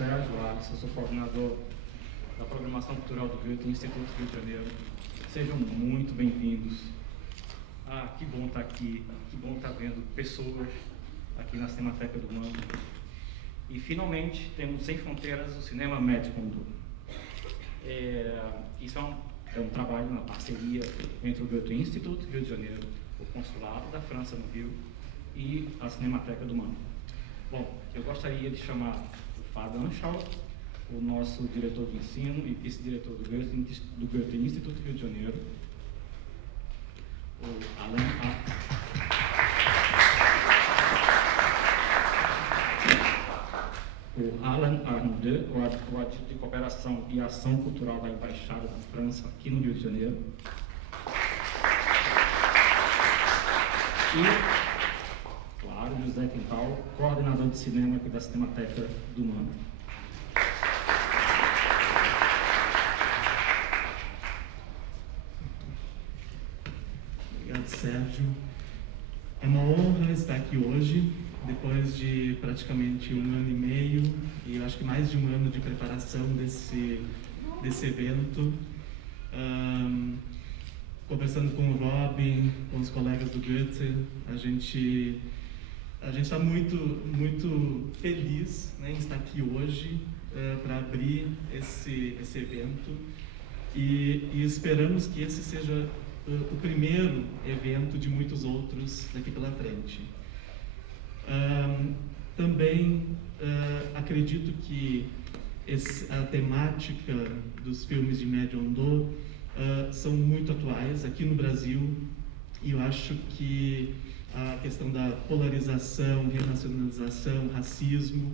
Sérgio Alisson, sou coordenador da Programação Cultural do Goethe Instituto Rio de Janeiro. Sejam muito bem-vindos. Que bom estar aqui, que bom estar vendo pessoas aqui na Cinemateca do Mano. E finalmente temos Sem Fronteiras, o cinema médico mundo. Isso é um trabalho, uma parceria entre o Goethe Instituto Rio de Janeiro, o Consulado da França no Rio e a Cinemateca do Mano. Bom, eu gostaria de chamar o Fábio Anschauer, o nosso diretor de ensino e vice-diretor do Goethe Instituto Rio de Janeiro, o Alan Arnaud, o agente de cooperação e ação cultural da Embaixada da França aqui no Rio de Janeiro. E, claro, José Quintal, coordenador de cinema aqui da Cinemateca do Mano. Obrigado, Sérgio. É uma honra estar aqui hoje, depois de praticamente 1 ano e meio, e eu acho que mais de 1 ano de preparação desse evento. Conversando com o Robin, com os colegas do Goethe, a gente está muito feliz, né, em estar aqui hoje para abrir esse evento e esperamos que esse seja o primeiro evento de muitos outros daqui pela frente. Também acredito que a temática dos filmes de Médio Andor são muito atuais aqui no Brasil, e eu acho que a questão da polarização, renacionalização, racismo,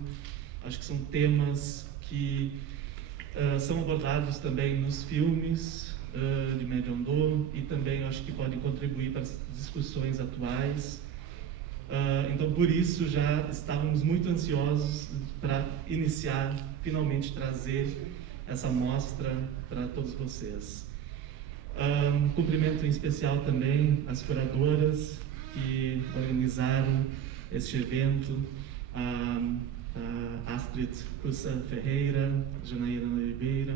acho que são temas que são abordados também nos filmes de Médio Andor, e também acho que podem contribuir para as discussões atuais. Então, por isso, já estávamos muito ansiosos para iniciar, finalmente trazer essa mostra para todos vocês. Cumprimento em especial também as curadoras que organizaram este evento, a Astrid Cussa Ferreira, Janaína Oliveira,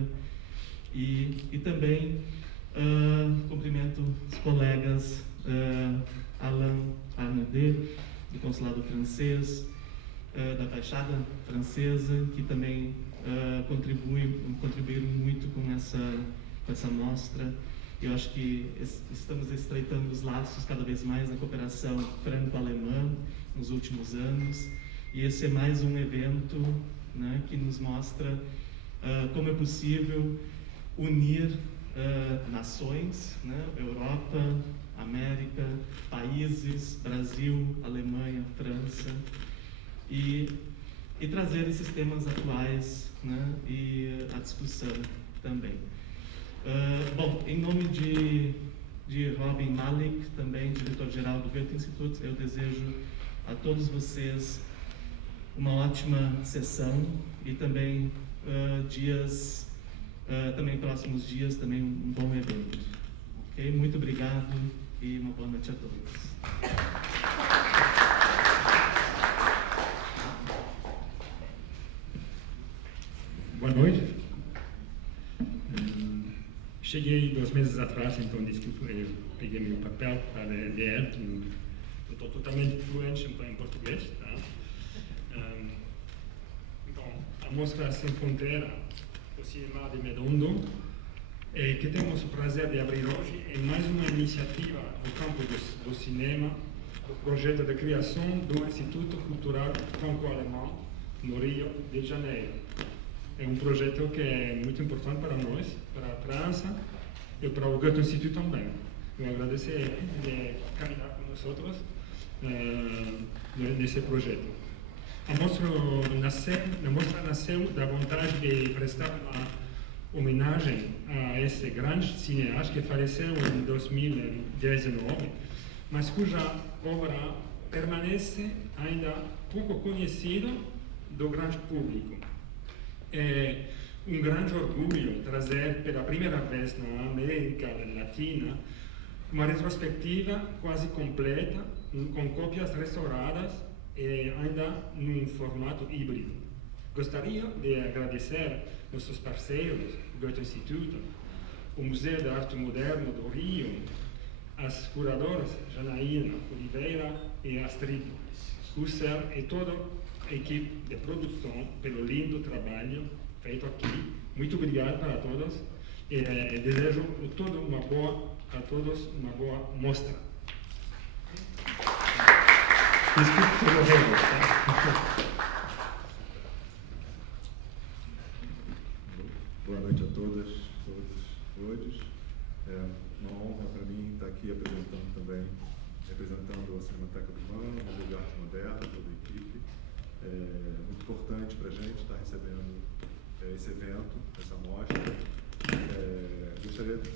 e também cumprimento os colegas Alain Arnaud, do Consulado Francês, da Embaixada Francesa, que também contribuíram muito com essa mostra. Eu acho que estamos estreitando os laços cada vez mais na cooperação franco-alemã nos últimos anos, e esse é mais um evento, né, que nos mostra como é possível unir nações, né, Europa, América, países, Brasil, Alemanha, França, e trazer esses temas atuais, né, e a discussão também. Bom, em nome de Robin Malik, também diretor-geral do Goethe Institut, eu desejo a todos vocês uma ótima sessão e também também próximos dias, também um bom evento. Ok? Muito obrigado e uma boa noite a todos. Boa noite. Cheguei 2 meses atrás, então desculpa, eu peguei meu papel para ler. Não estou totalmente fluente em português, tá? Então, a mostra Sem Fronteira, o cinema de Médio Andor, que temos o prazer de abrir hoje, é mais uma iniciativa no campo do cinema, do projeto de criação do Instituto Cultural Franco-Alemão no Rio de Janeiro. É um projeto que é muito importante para nós, para a França e para o Goethe Institut também. Eu agradeço de caminhar com nós nesse projeto. A mostra nasceu da vontade de prestar uma homenagem a esse grande cineasta que faleceu em 2019, mas cuja obra permanece ainda pouco conhecida do grande público. É um grande orgulho trazer pela primeira vez na América Latina uma retrospectiva quase completa, com cópias restauradas e ainda num formato híbrido. Gostaria de agradecer nossos parceiros, Goethe-Institut, o Museu de Arte Moderna do Rio, as curadoras Janaína Oliveira e Astrid Husser e toda a equipe de produção pelo lindo trabalho feito aqui. Muito obrigado para todos e desejo a todos uma boa mostra. Desculpe pelo erro. Boa noite a todas, todos. É uma honra para mim estar aqui representando a Cinemateca do MAM, o Museu de Arte Moderna, toda a equipe. É muito importante para a gente estar recebendo esse evento, essa mostra. Gostaria de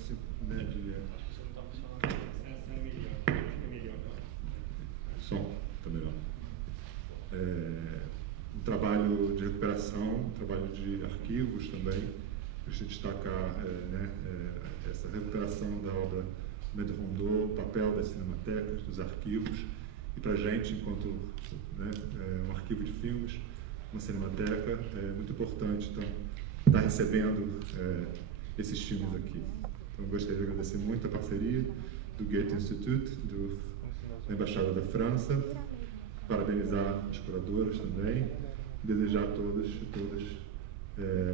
som, tá melhor. Um trabalho de recuperação, um trabalho de arquivos também. Gostaria de destacar essa recuperação da obra Maître Rondeau, o papel das cinematecas, dos arquivos, e para a gente, enquanto um arquivo de filmes, uma cinemateca, é muito importante estar recebendo esses filmes aqui. Então, gostaria de agradecer muito a parceria do Goethe-Institut, da Embaixada da França, parabenizar as curadoras também, desejar a todos e todas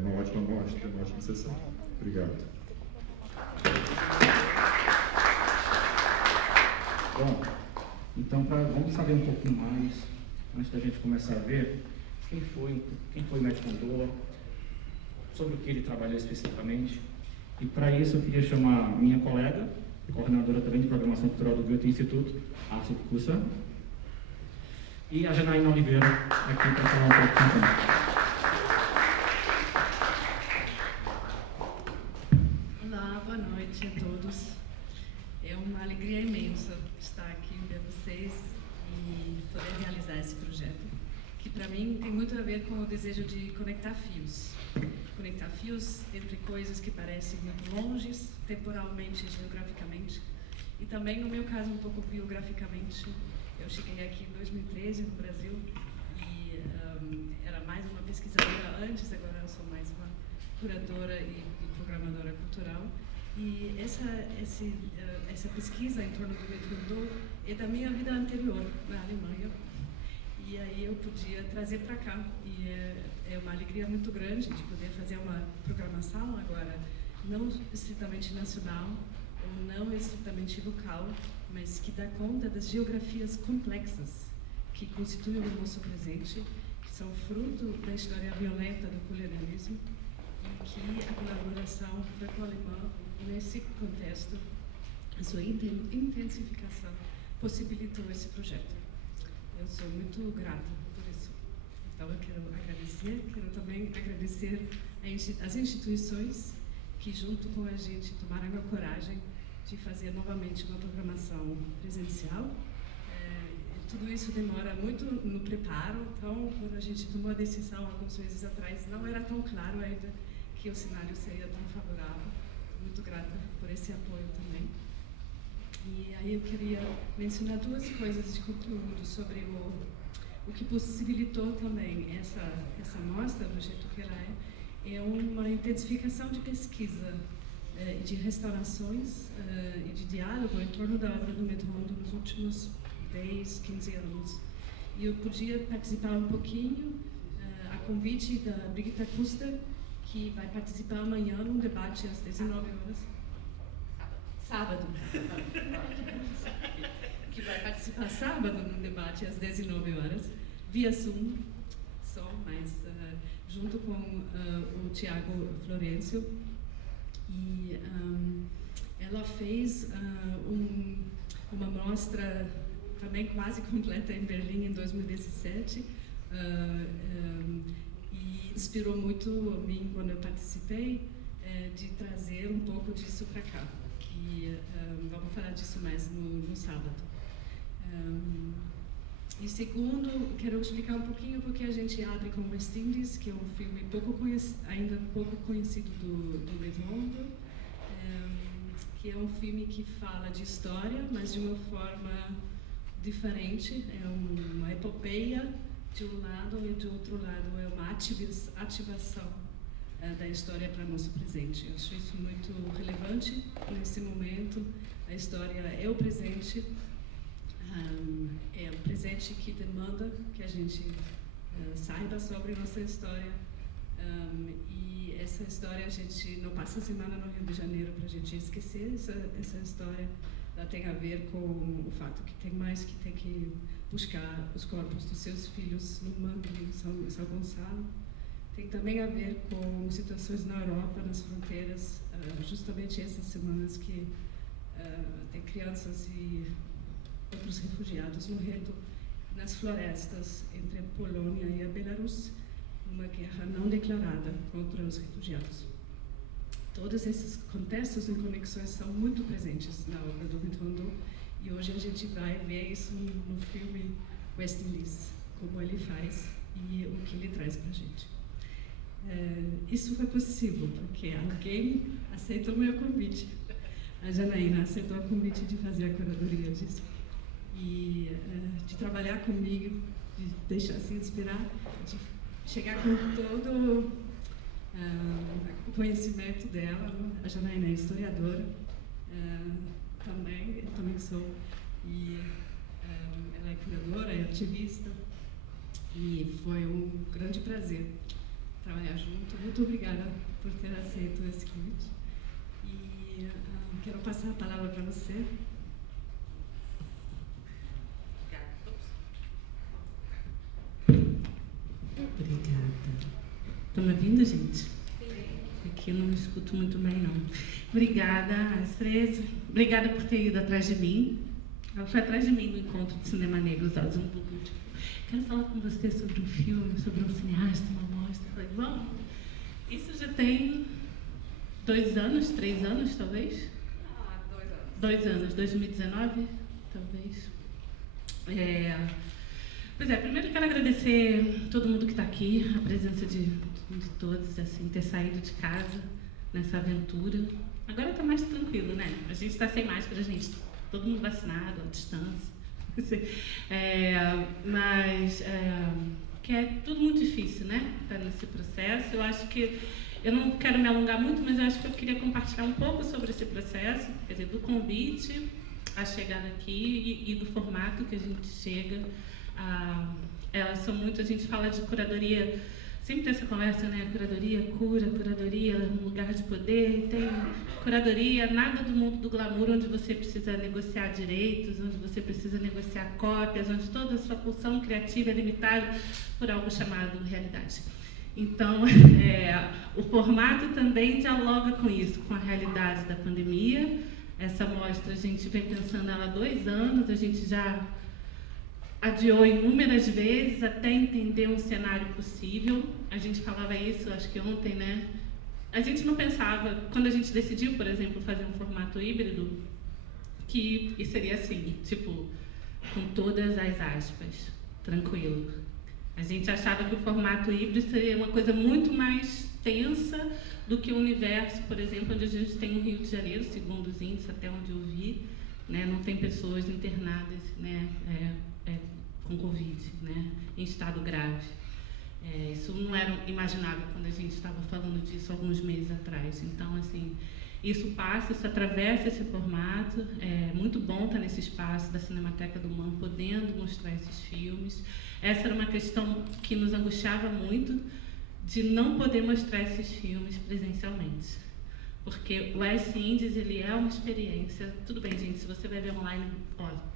uma ótima mostra, uma ótima sessão. Obrigado. Bom, então vamos saber um pouco mais, antes da gente começar a ver, quem foi o Maître Rondeau, sobre o que ele trabalhou especificamente. E para isso eu queria chamar minha colega, coordenadora também de programação cultural do Goethe-Institut, Astrid Husser, e a Janaína Oliveira aqui para falar um pouco também. Olá, boa noite a todos. É uma alegria imensa estar aqui ver vocês e poder realizar esse projeto, que para mim tem muito a ver com o desejo de conectar fios. Conectar fios entre coisas que parecem muito longes, temporalmente e geograficamente, e também, no meu caso, um pouco biograficamente. Eu cheguei aqui em 2013 no Brasil e era mais uma pesquisadora antes, agora eu sou mais uma curadora e programadora cultural. E essa pesquisa em torno do Maître Rondeau é da minha vida anterior, na Alemanha. E aí eu podia trazer para cá. E é uma alegria muito grande de poder fazer uma programação agora, não estritamente nacional, ou não estritamente local, mas que dá conta das geografias complexas que constituem o nosso presente, que são fruto da história violenta do colonialismo, e que a colaboração franco-alemã, nesse contexto, a sua intensificação, possibilitou esse projeto. Eu sou muito grata por isso. Então eu quero também agradecer às instituições que, junto com a gente, tomaram a coragem de fazer novamente uma programação presencial. Tudo isso demora muito no preparo, então, quando a gente tomou a decisão alguns meses atrás, não era tão claro ainda que o cenário seria tão favorável. Muito grata por esse apoio também. E aí eu queria mencionar duas coisas de conteúdo sobre o que possibilitou também essa mostra, do jeito que ela é uma intensificação de pesquisa e de restaurações e de diálogo em torno da obra do Maître Rondeau nos últimos 10, 15 anos. E eu podia participar um pouquinho a convite da Brigitte Kuster, que vai participar amanhã num debate às 19 horas. Sábado. Que vai participar sábado num debate às 19 horas, via Zoom, mas junto com o Tiago Florencio. E ela fez uma mostra também quase completa em Berlim em 2017, e inspirou muito a mim quando eu participei de trazer um pouco disso para cá. E vamos falar disso mais no sábado. E segundo, quero explicar um pouquinho porque a gente abre com West Indies, que é um filme ainda pouco conhecido do Maître Rondeau, que é um filme que fala de história, mas de uma forma diferente. É uma epopeia de um lado e de outro lado é uma ativação da história para nosso presente. Eu acho isso muito relevante nesse momento. A história é o presente que demanda que a gente saiba sobre nossa história. E essa história, a gente não passa a semana no Rio de Janeiro para a gente esquecer essa história. Ela tem a ver com o fato que tem mais que tem que buscar os corpos dos seus filhos no mangue em São Gonçalo. Tem também a ver com situações na Europa, nas fronteiras, justamente essas semanas que tem crianças e outros refugiados morrendo nas florestas entre a Polônia e a Belarus, uma guerra não declarada contra os refugiados. Todos esses contextos e conexões são muito presentes na obra do Mitterrand, e hoje a gente vai ver isso no filme West Indies, como ele faz e o que ele traz para a gente. Isso foi possível porque alguém aceitou o meu convite. A Janaína aceitou o convite de fazer a curadoria disso e de trabalhar comigo, de deixar-se inspirar, de chegar com todo o conhecimento dela. A Janaína é historiadora, eu também sou, e ela é curadora, é ativista, e foi um grande prazer trabalhar junto. Muito obrigada por ter aceito esse convite. E quero passar a palavra para você. Obrigada. Estão me ouvindo, gente? Aqui eu não escuto muito bem, não. Obrigada, Astrid. Obrigada por ter ido atrás de mim. Ela foi atrás de mim no encontro de cinema negro, os Altos Quero falar com você sobre um filme, sobre um cineasta, uma mostra. Eu falei, vamos. Isso já tem 2 anos, 3 anos, talvez? 2 anos, 2019, talvez. Pois é, primeiro quero agradecer todo mundo que está aqui, a presença de todos, assim, ter saído de casa nessa aventura. Agora está mais tranquilo, né? A gente está sem máscara, gente, todo mundo vacinado, à distância. Mas que é tudo muito difícil, né? Estar nesse processo. Eu acho que eu não quero me alongar muito, mas eu acho que eu queria compartilhar um pouco sobre esse processo, quer dizer, do convite a chegar aqui e do formato que a gente chega. Elas são muito, a gente fala de curadoria, sempre tem essa conversa, né? Curadoria, curadoria, um lugar de poder, tem curadoria, nada do mundo do glamour, onde você precisa negociar direitos, onde você precisa negociar cópias, onde toda a sua pulsão criativa é limitada por algo chamado realidade. Então, o formato também dialoga com isso, com a realidade da pandemia. Essa mostra, a gente vem pensando ela há 2 anos, a gente já adiou inúmeras vezes até entender um cenário possível. A gente falava isso, acho que ontem, né? A gente não pensava, quando a gente decidiu, por exemplo, fazer um formato híbrido, que seria assim, tipo, com todas as aspas, tranquilo. A gente achava que o formato híbrido seria uma coisa muito mais tensa do que o universo, por exemplo, onde a gente tem o Rio de Janeiro, segundo os índices, até onde eu vi, né? Não tem pessoas internadas, né? Com Covid, né, em estado grave. Isso não era imaginável quando a gente estava falando disso alguns meses atrás. Então, assim, isso passa, isso atravessa esse formato. É muito bom estar nesse espaço da Cinemateca do MAM, podendo mostrar esses filmes. Essa era uma questão que nos angustiava muito, de não poder mostrar esses filmes presencialmente. Porque o West Indies, ele é uma experiência... Tudo bem, gente, se você vai ver online, pode.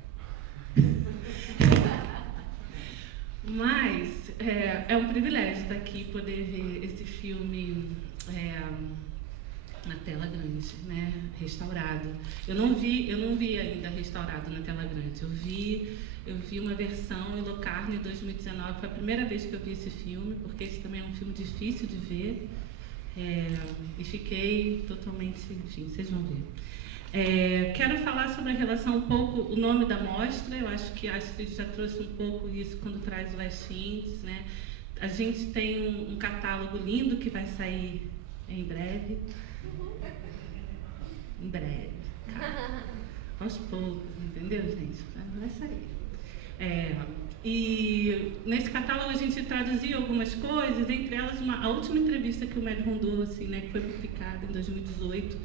Mas é um privilégio estar aqui, poder ver esse filme na tela grande, né, restaurado. Eu não vi ainda restaurado na tela grande. Eu vi uma versão em Locarno em 2019. Foi a primeira vez que eu vi esse filme, porque esse também é um filme difícil de ver. E fiquei totalmente, enfim, vocês vão ver. Quero falar sobre a relação um pouco, o nome da mostra. Eu acho que a Astrid já trouxe um pouco isso quando traz o West Indies, né? A gente tem um catálogo lindo que vai sair em breve. Em breve. Aos poucos, entendeu, gente? Vai sair. E nesse catálogo a gente traduziu algumas coisas, entre elas a última entrevista que o Med Rondô, assim, né, que foi publicada em 2018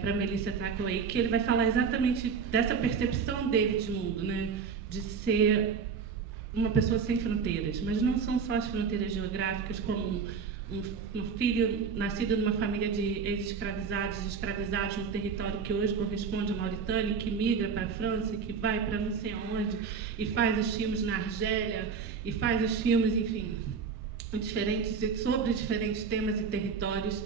para Melissa Thackeray, que ele vai falar exatamente dessa percepção dele de mundo, né, de ser uma pessoa sem fronteiras, mas não são só as fronteiras geográficas, como um filho nascido numa família de escravizados no território que hoje corresponde à Mauritânia, que migra para a França, que vai para não sei aonde, e faz os filmes na Argélia, e faz os filmes, enfim, sobre diferentes temas e territórios,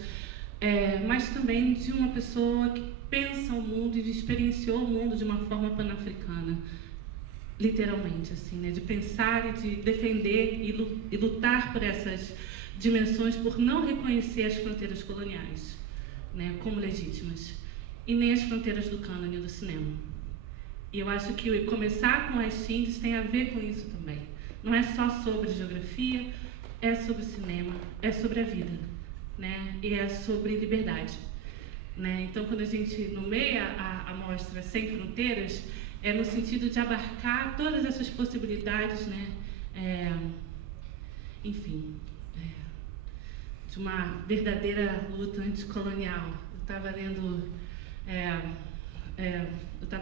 mas também de uma pessoa que pensa o mundo e experienciou o mundo de uma forma pan-africana, literalmente, assim, né, de pensar e de defender e lutar por essas dimensões, por não reconhecer as fronteiras coloniais, né, como legítimas, e nem as fronteiras do cânone do cinema. E eu acho que começar com as Indies tem a ver com isso também. Não é só sobre geografia, é sobre cinema, é sobre a vida, né, e é sobre liberdade, né. Então, quando a gente nomeia a mostra Sem Fronteiras, é no sentido de abarcar todas essas possibilidades, né, enfim, de uma verdadeira luta anticolonial. Eu estava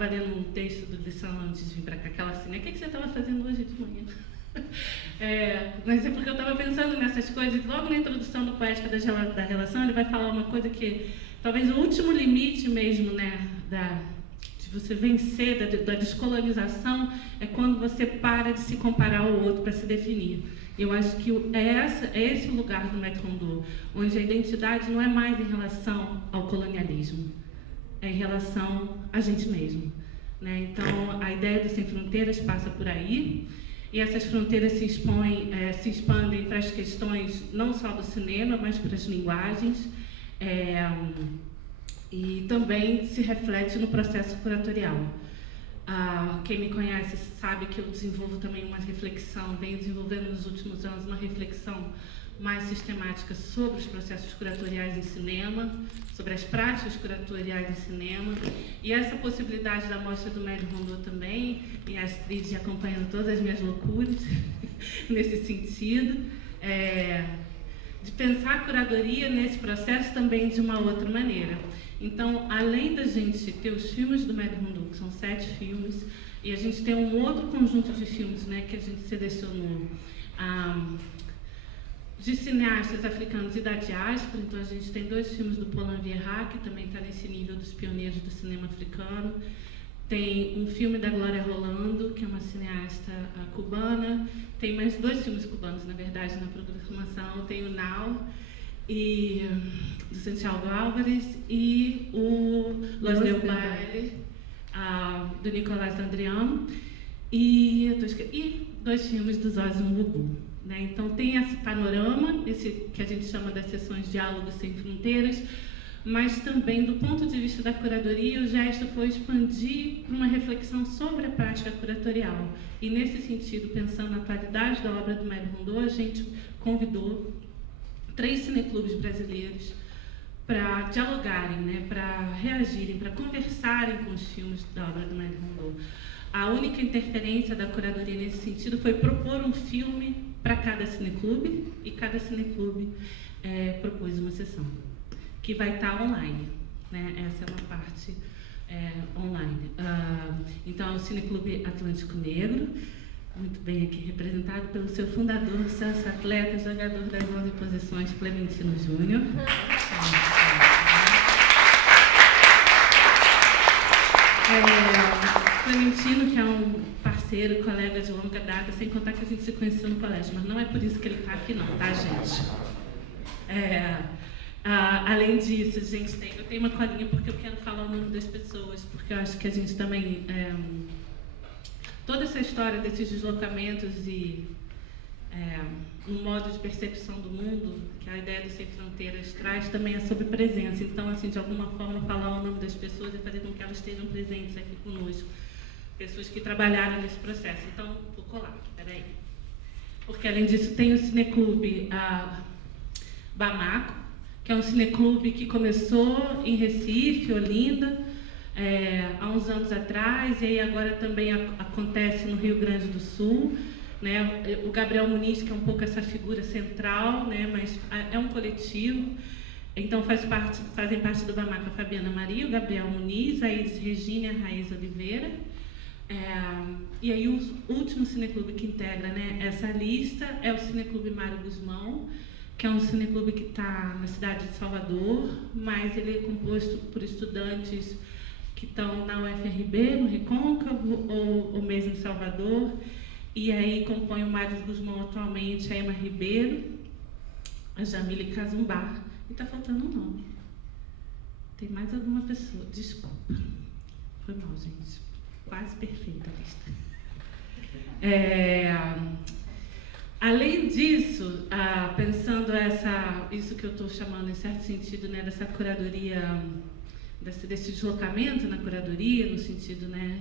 lendo um texto do Lissan antes de vir para cá, aquela assim, né? O que você estava fazendo hoje de manhã? Mas é porque eu estava pensando nessas coisas, e logo na introdução do Poética da Relação, ele vai falar uma coisa que, talvez o último limite mesmo, né, de você vencer da descolonização, é quando você para de se comparar ao outro para se definir. Eu acho que é esse o lugar do Med Rondô, onde a identidade não é mais em relação ao colonialismo, é em relação a gente mesmo, né? Então, a ideia do Sem Fronteiras passa por aí, e essas fronteiras se expandem para as questões não só do cinema, mas para as linguagens, e também se reflete no processo curatorial. Quem me conhece sabe que eu desenvolvo também uma reflexão, venho desenvolvendo nos últimos anos uma reflexão mais sistemática sobre os processos curatoriais em cinema, sobre as práticas curatoriais em cinema, e essa possibilidade da mostra do Med Rondô também, e a Astrid acompanhando todas as minhas loucuras nesse sentido, de pensar a curadoria nesse processo também de uma outra maneira. Então, além da gente ter os filmes do Med Rondô, que são 7 filmes, e a gente tem um outro conjunto de filmes, né, que a gente selecionou de cineastas africanos e da diáspora. Então, a gente tem 2 filmes do Paul Vieira, que também está nesse nível dos pioneiros do cinema africano. Tem um filme da Glória Rolando, que é uma cineasta cubana. Tem mais 2 filmes cubanos, na verdade, na programação. Tem o Now, e do Santiago Álvares, e o Los Del Baile, do Nicolás D'Andriano, e 2 filmes do Zózimo Mbubu, né? Então tem esse panorama, esse que a gente chama das sessões Diálogos Sem Fronteiras, mas também do ponto de vista da curadoria, o gesto foi expandir para uma reflexão sobre a prática curatorial. E nesse sentido, pensando na atualidade da obra do Med Rondô, a gente convidou 3 cineclubes brasileiros para dialogarem, né, para reagirem, para conversarem com os filmes da obra do Med Rondô. A única interferência da curadoria nesse sentido foi propor um filme para cada cineclube, e cada cineclube propôs uma sessão, que vai estar online, né? Essa é uma parte online. Então, é o Cineclube Atlântico Negro, muito bem aqui representado pelo seu fundador, Celso Atleta, jogador das 11 posições, Clementino Júnior. Clementino, que é um parceiro, colega de longa data, sem contar que a gente se conheceu no colégio, mas não é por isso que ele está aqui não, tá, gente? Além disso, gente, eu tenho uma colinha porque eu quero falar o nome das pessoas, porque eu acho que a gente também... toda essa história desses deslocamentos e um modo de percepção do mundo, que a ideia do Sem Fronteiras traz, também é sobre presença. Então, assim, de alguma forma, falar o nome das pessoas e fazer com que elas estejam presentes aqui conosco. Pessoas que trabalharam nesse processo. Então, vou colar, peraí. Porque, além disso, tem o Cineclube Bamako, que é um cineclube que começou em Recife, Olinda, há uns anos atrás, e aí agora também acontece no Rio Grande do Sul, né? O Gabriel Muniz, que é um pouco essa figura central, né? Mas é um coletivo, então fazem parte do Bamako a Fabiana Maria, o Gabriel Muniz, a Iris Regina e a Raiz Oliveira. E aí o último cineclube que integra, né, essa lista é o Cineclube Mário Guzmão, que é um cineclube que está na cidade de Salvador, mas ele é composto por estudantes que estão na UFRB, no Recôncavo, ou mesmo em Salvador. E aí compõe o Mário Guzmão atualmente a Emma Ribeiro, a Jamile Casumbar. E está faltando um nome. Tem mais alguma pessoa? Desculpa. Foi mal, gente. Quase perfeita a lista. Além disso, pensando isso que eu estou chamando, em certo sentido, né, dessa curadoria, desse deslocamento na curadoria, no sentido, né,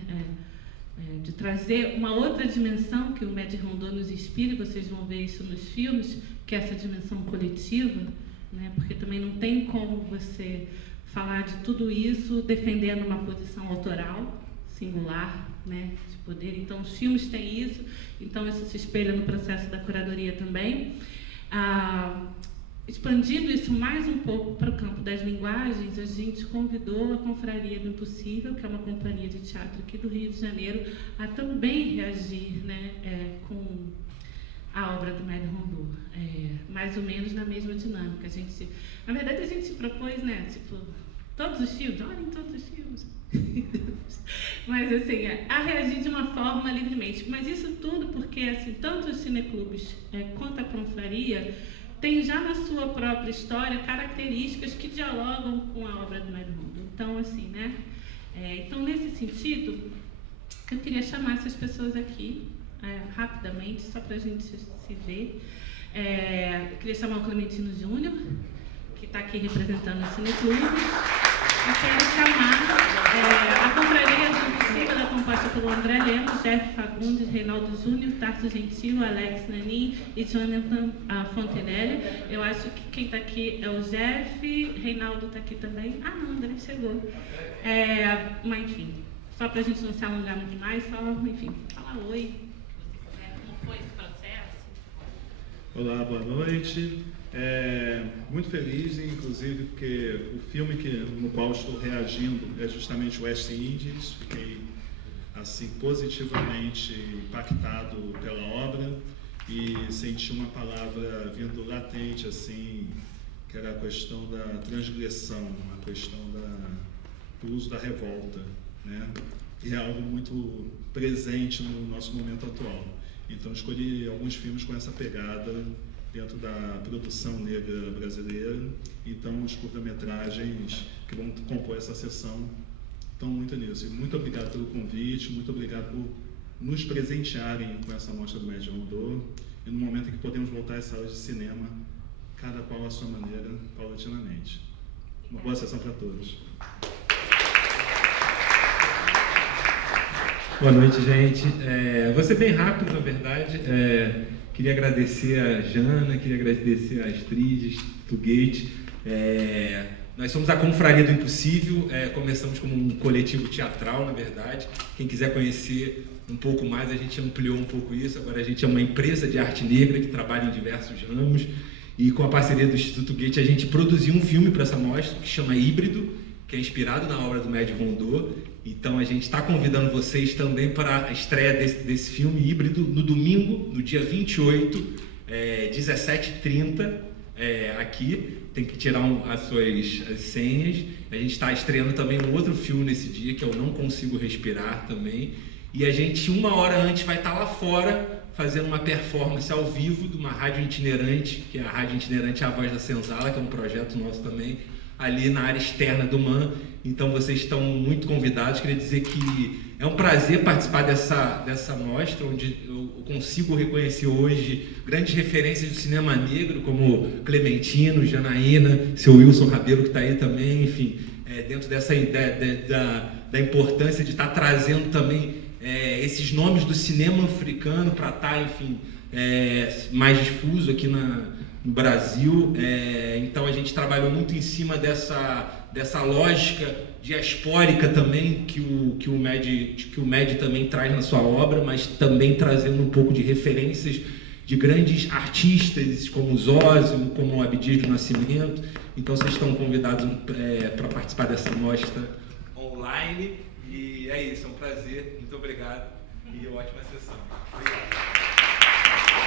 de trazer uma outra dimensão que o Med Rondô nos inspira, e vocês vão ver isso nos filmes, que é essa dimensão coletiva, né, porque também não tem como você falar de tudo isso defendendo uma posição autoral, singular, né, de poder. Então, os filmes têm isso, então isso se espelha no processo da curadoria também. Expandindo isso mais um pouco para o campo das linguagens, a gente convidou a Confraria do Impossível, que é uma companhia de teatro aqui do Rio de Janeiro, a também reagir, né, com a obra do Med Rondô, mais ou menos na mesma dinâmica. Na verdade, a gente se propôs, né, tipo, todos os filmes, olhem todos os filmes, mas assim, a reagir de uma forma livremente. Mas isso tudo porque, assim, tanto os cineclubes quanto a confraria tem já na sua própria história características que dialogam com a obra do Med Rondô. Então, assim, né? Então, nesse sentido, eu queria chamar essas pessoas aqui, rapidamente, só para a gente se ver. Eu queria chamar o Clementino Júnior, que está aqui representando o Cineclube. Eu quero chamar a confraria do Impossível, ela é composta pelo André Lemos, Jeff Fagundes, Reinaldo Júnior, Tarso Gentil, Alex Nanin e Jonathan Fontenelle. Eu acho que quem está aqui é o Jeff, Reinaldo está aqui também. Não, André chegou. Mas enfim, só para a gente não se alongar muito mais, só, enfim, fala oi. Como foi esse processo? Olá, boa noite. Muito feliz, inclusive, porque o filme no qual estou reagindo é justamente West Indies. Fiquei assim positivamente impactado pela obra e senti uma palavra vindo latente, assim, que era a questão da transgressão, a questão do uso da revolta, né? E é algo muito presente no nosso momento atual. Então escolhi alguns filmes com essa pegada dentro da produção negra brasileira. Então, os curta-metragens que vão compor essa sessão estão muito nisso. E muito obrigado pelo convite, muito obrigado por nos presentearem com essa mostra do Med Rondô. E no momento em que podemos voltar às salas de cinema, cada qual à sua maneira, paulatinamente. Uma boa sessão para todos. Boa noite, gente. Vou ser bem rápido, na verdade. Queria agradecer a Jana, queria agradecer a Astrid, Tugate. Nós somos a Confraria do Impossível, começamos como um coletivo teatral, na verdade. Quem quiser conhecer um pouco mais, a gente ampliou um pouco isso. Agora a gente é uma empresa de arte negra que trabalha em diversos ramos. E com a parceria do Instituto Goethe, a gente produziu um filme para essa mostra que chama Híbrido, que é inspirado na obra do Med Rondô. Então a gente está convidando vocês também para a estreia desse filme Híbrido no domingo, no dia 28, 17h30, aqui. Tem que tirar as senhas. A gente está estreando também um outro filme nesse dia, que é o Não Consigo Respirar também. E a gente, 1 hora antes, vai estar lá fora fazendo uma performance ao vivo de uma rádio itinerante, que é a Rádio Itinerante A Voz da Senzala, que é um projeto nosso também, ali na área externa do MAN. Então vocês estão muito convidados. Queria dizer que é um prazer participar dessa mostra, onde eu consigo reconhecer hoje grandes referências do cinema negro, como Clementino, Janaína, seu Wilson Rabelo, que está aí também, enfim, dentro dessa ideia da importância de estar trazendo também esses nomes do cinema africano para estar, enfim, mais difuso aqui no Brasil. Então a gente trabalhou muito em cima dessa lógica diaspórica também que o MED também traz na sua obra, mas também trazendo um pouco de referências de grandes artistas como Zósimo, como Abdias do Nascimento. Então vocês estão convidados para participar dessa mostra online. E é isso, é um prazer. Muito obrigado e ótima sessão. Obrigado.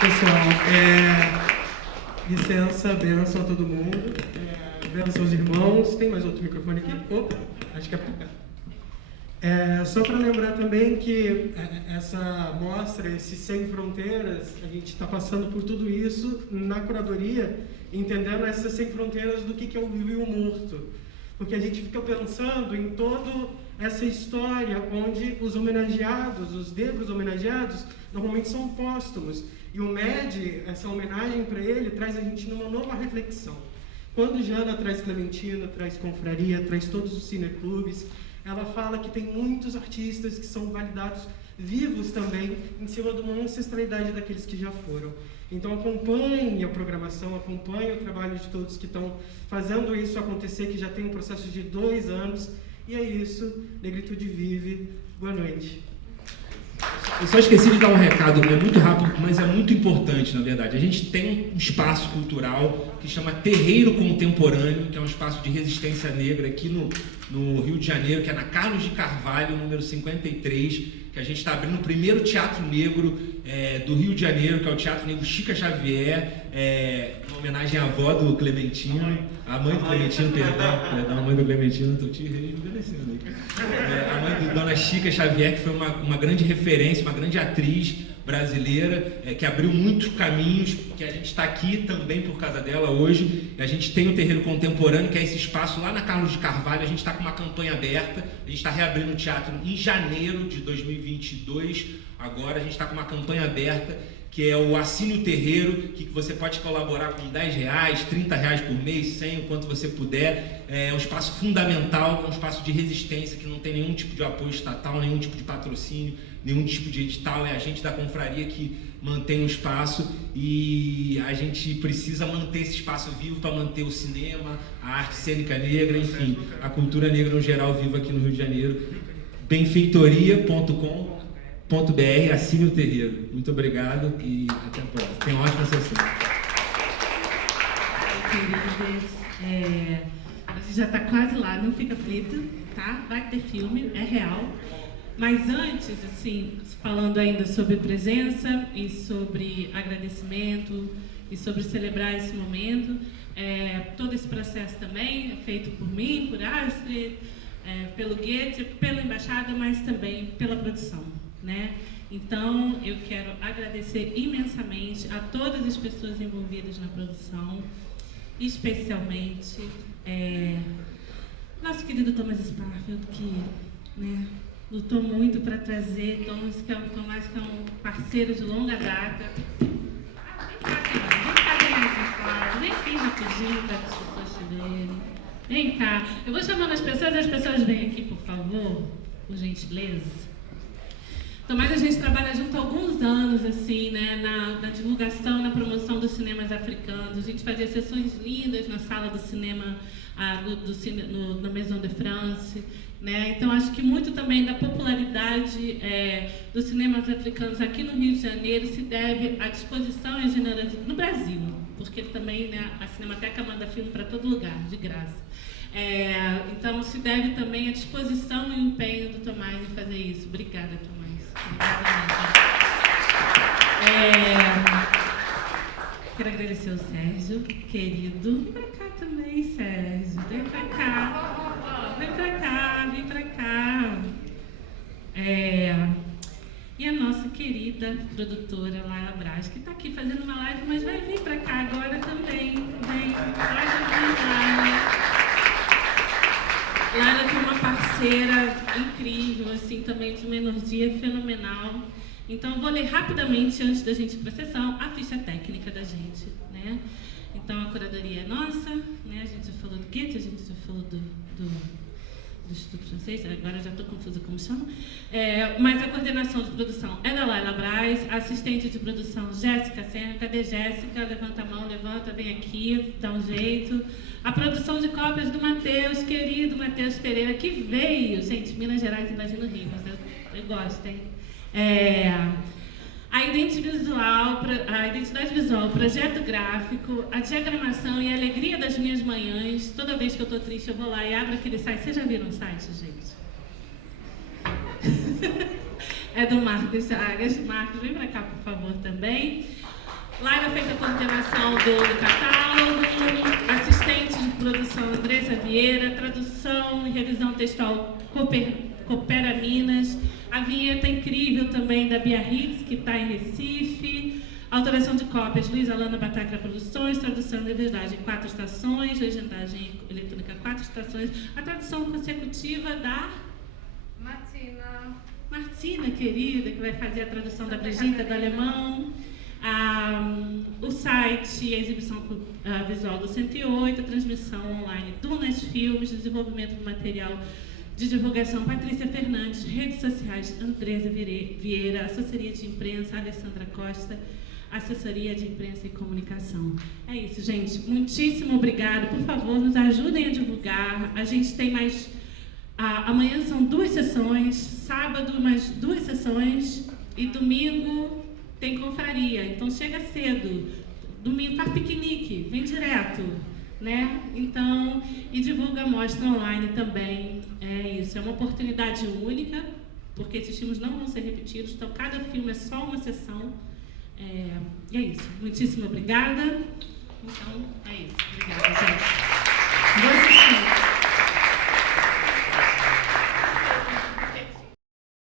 Pessoal, licença, benção a todo mundo. Benção aos irmãos. Tem mais outro microfone aqui? Opa, acho que é pra cá. Só para lembrar também que essa mostra, esse Sem Fronteiras, a gente está passando por tudo isso na curadoria, entendendo essas Sem Fronteiras do que é o vivo e o morto. Porque a gente fica pensando em toda essa história onde os homenageados, os negros homenageados, normalmente são póstumos. E o MED, essa homenagem para ele, traz a gente numa nova reflexão. Quando Jana traz Clementina, traz Confraria, traz todos os cineclubes, ela fala que tem muitos artistas que são validados vivos também, em cima de uma ancestralidade daqueles que já foram. Então acompanhe a programação, acompanhe o trabalho de todos que estão fazendo isso acontecer, que já tem um processo de 2 anos. E é isso, Negritude vive. Boa noite. Eu só esqueci de dar um recado, é muito rápido, mas é muito importante, na verdade. A gente tem um espaço cultural que chama Terreiro Contemporâneo, que é um espaço de resistência negra aqui no Rio de Janeiro, que é na Carlos de Carvalho, número 53, que a gente está abrindo o primeiro teatro negro do Rio de Janeiro, que é o Teatro Negro Chica Xavier, uma homenagem à avó do Clementino, a mãe do Clementino, perdão, a mãe do Clementino, estou te rejuvenescendo aqui. A mãe de Dona Chica Xavier, que foi uma grande referência, uma grande atriz brasileira, que abriu muitos caminhos, que a gente está aqui também por causa dela hoje. A gente tem o Terreiro Contemporâneo, que é esse espaço lá na Carlos de Carvalho. A gente está com uma campanha aberta, a gente está reabrindo o teatro em janeiro de 2022. Agora a gente está com uma campanha aberta, que é o Assine o Terreiro, que você pode colaborar com R$10, R$30 por mês, 100, o quanto você puder. É um espaço fundamental, é um espaço de resistência, que não tem nenhum tipo de apoio estatal, nenhum tipo de patrocínio, nenhum tipo de edital. É a gente da confraria que mantém o espaço, e a gente precisa manter esse espaço vivo para manter o cinema, a arte cênica negra, enfim, a cultura negra no geral viva aqui no Rio de Janeiro. benfeitoria.com.br, assine o terreiro. Muito obrigado e até a próxima. Tenha uma ótima sessão. A gente já está quase lá, não fica aflito, tá? Vai ter filme, é real. Mas antes, assim, falando ainda sobre presença e sobre agradecimento e sobre celebrar esse momento, todo esse processo também é feito por mim, por Astrid, pelo Goethe, pela Embaixada, mas também pela produção, né? Então, eu quero agradecer imensamente a todas as pessoas envolvidas na produção, especialmente nosso querido Thomas Sparfield, que, né, lutou muito para trazer Thomas, que é um parceiro de longa data. Vem aqui rapidinho para as pessoas te verem. Vem cá. Eu vou chamando as pessoas vêm aqui, por favor, por gentileza. Então, mas a gente trabalha junto há alguns anos, assim, né, na divulgação, na promoção dos cinemas africanos. A gente fazia sessões lindas na sala do cinema, no Maison de France, né? Então, acho que muito também da popularidade dos cinemas africanos aqui no Rio de Janeiro se deve à disposição e à generosidade no Brasil, porque também, né, a Cinemateca manda filme para todo lugar, de graça. Então, se deve também à disposição e empenho do Tomás em fazer isso. Obrigada, Tomás. Quero agradecer ao Sérgio, querido. Vem pra cá também, Sérgio. Vem pra cá. Vem pra cá, vem pra cá. E a nossa querida produtora, Laila Braz, que está aqui fazendo uma live, mas vai vir pra cá agora também. Vem, pode vir, Laila. Laila é uma parceira incrível, assim, também de uma energia fenomenal. Então, eu vou ler rapidamente, antes da gente ir para a sessão, a ficha técnica da gente, né? Então, a curadoria é nossa, né? A gente já falou do Goethe, a gente já falou do do Instituto Francês, agora já estou confusa como chama, mas a coordenação de produção é da Laila Braz, a assistente de produção Jéssica Senna. Cadê Jéssica? Levanta a mão, levanta, vem aqui, dá um jeito. A produção de cópias do Matheus, querido Matheus Pereira, que veio, gente, Minas Gerais, imagino Rivas, eu gosto, hein? A identidade visual, o projeto gráfico, a diagramação e a alegria das minhas manhãs. Toda vez que eu estou triste, eu vou lá e abro aquele site. Vocês já viram o site, gente? É do Marcos Chagas. Marcos, vem para cá, por favor, também. Laila fez a coordenação do catálogo, assistente de produção Andressa Vieira, tradução e revisão textual Coopera Minas, a vinheta incrível também da Biarritz, que está em Recife, autoração de cópias Luiz Alana Batacra Produções, tradução de verdade 4 estações, legendagem eletrônica 4 estações, a tradução consecutiva da Martina, querida, que vai fazer a tradução da Brigitte do alemão, o site, a exibição visual do 108, a transmissão online do Nas Filmes, desenvolvimento do material de divulgação Patrícia Fernandes, redes sociais Andresa Vieira, assessoria de imprensa Alessandra Costa, assessoria de imprensa e comunicação. É isso, gente. Muitíssimo obrigada. Por favor, nos ajudem a divulgar. A gente tem mais... amanhã são 2 sessões, sábado mais 2 sessões e domingo tem confraria. Então chega cedo. Domingo faz piquenique, vem direto. Né? Então, e divulga a mostra online também. É isso, é uma oportunidade única, porque esses filmes não vão ser repetidos, então cada filme é só uma sessão. E é isso. Muitíssimo obrigada. Então, é isso. Obrigada, gente. Boa sessão.